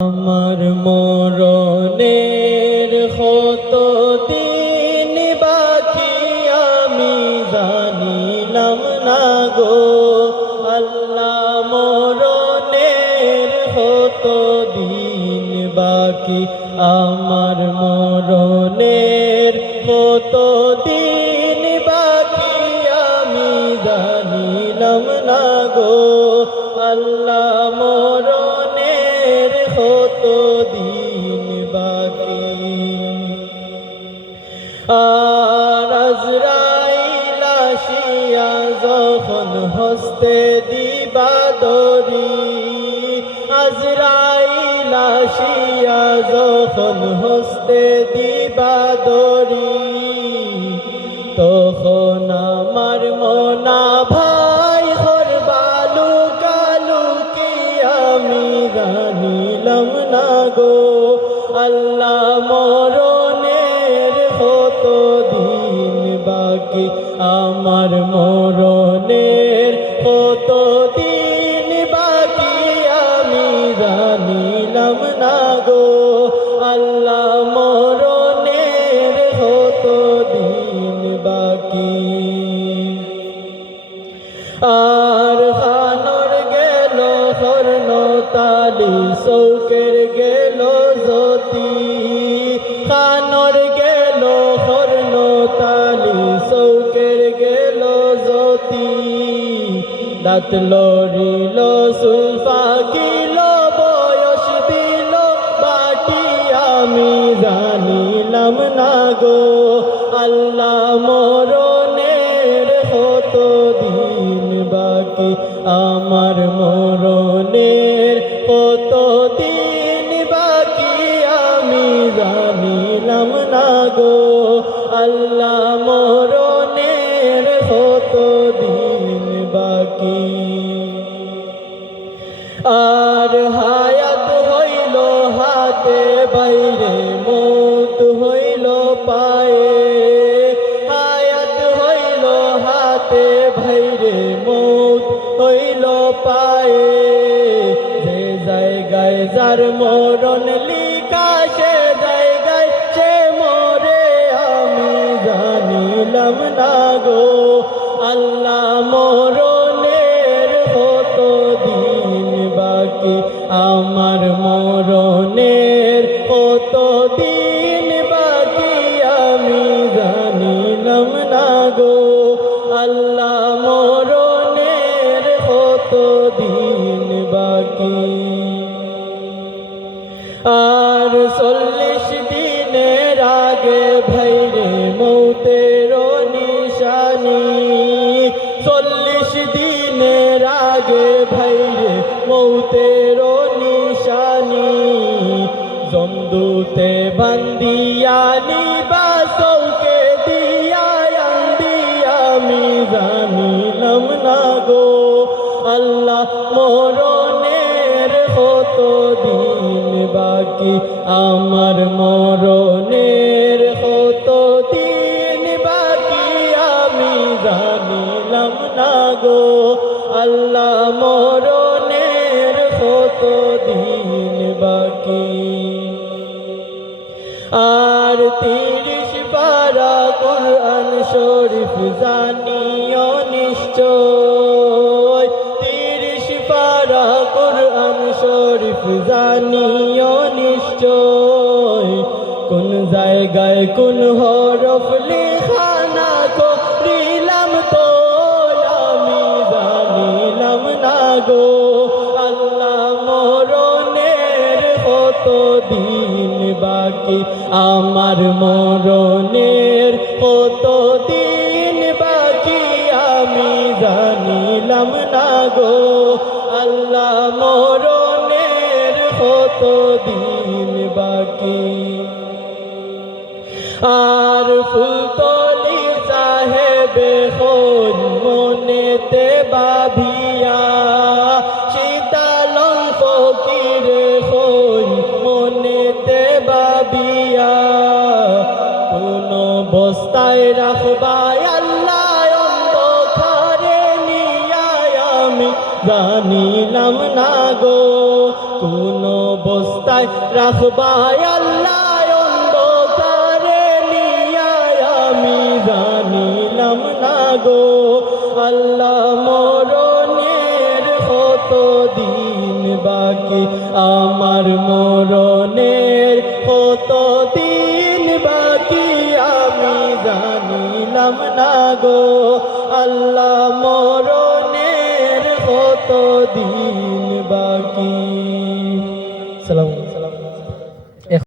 আমার মরণের কত দিন বাকি আমি জানিলাম না গো আল্লাহ। মরণের কত দিন বাকি আমার মরণের কত দিন বাকি আমি জানিলাম না গো আল্লাহ। মরণের কত দিন বাকি আর আজরাইল আসিয়া যখন হস্তে দিবা দরি, আজরাইল আসিয়া যখন হস্তে দিবা দরি, তখন আমার মনা ভাই হরবালু কালু কি আমি জানিলাম না গো আল্লাহ। মরণের কত দিন বাকি আমার মরণের কত দিন বাকি আমি জানিলাম না গো আল্লাহ। মরণের কত দিন বাকি আর খানর গেল স্বর্ণ তালি চৌকের গেল জ্যোতি, খানর গেল স্বর্ণ তালি চৌকের গেল জ্যোতি, দাঁত লড়িল চুল পাকিল বয়স দিল বাটি আমি জানিলাম না গো আল্লাহ। মরণের কত দিন বাকি আমার মরণের কত দিন বাকি আমি জানিলাম না গো আল্লাহ। মরণের কত দিন বাকি আর হায়াত হইল হাতে বাইরে মৌত হইল পায়ে, হায়াত হইল হাতে বাইরে মৌত হইল পায়ে, যে জায়গায় যার মরণ লিখা সে জায়গায় সে মরে আমি জানিলাম না গো আল্লাহ। মরণের কত দিন বাকি আমার মরণের কত দিন বাকি আমি জানিলাম না গো আল্লাহ। মরণের কত দিন বাকি আর 40 দিনের আগে ভাইরে মৌতের নিশানি, 40 দিনের আগে ভাইরে মৌতের নিশানি, জমদূতে বান্দিয়া নিবা চৌকে দিয়া আন্দি আমি জানিলাম না গো আল্লাহ। মরণের কত দিন বাকি আমার মরণের কত দিন বাকি আমি জানিলাম না গো আল্লাহ। মরণের কত দিন বাকি আর 30 পারা কুরআন শরীফ জানিও নিশ্চয়, 30 পারা কুরআন শরীফ জানিও নিশ্চয়, কোন জায়গায় কোন হরফ লেখা না করিলাম তো আমি জানিলাম না গো আল্লাহ। মরণের কত দিন বাকি আমার মরণের কত দিন বাকি আমি জানিলাম না গো আল্লাহ। মরণের কত দিন বাকি আর ফুলতলি সাহেবে খোঁজ মনেতে বাভিয়া, শীতালং ফকিরে খোঁজ মনেতে বাভিয়া, কোন বস্তায় রাখবায় আল্লাহ অন্ধকারে নিয়া আমি জানিলাম না গো কোন বস্তা বস্তায় রাখবায় আল্লাহ অন্ধকারে নিয়ায় আমি জানিলাম না গো আল্লাহ মরণের কত দিন বাকি আমার মরণের কত দিন বাকি আমি জানিলাম না গো আল্লাহ মরণের কত দিন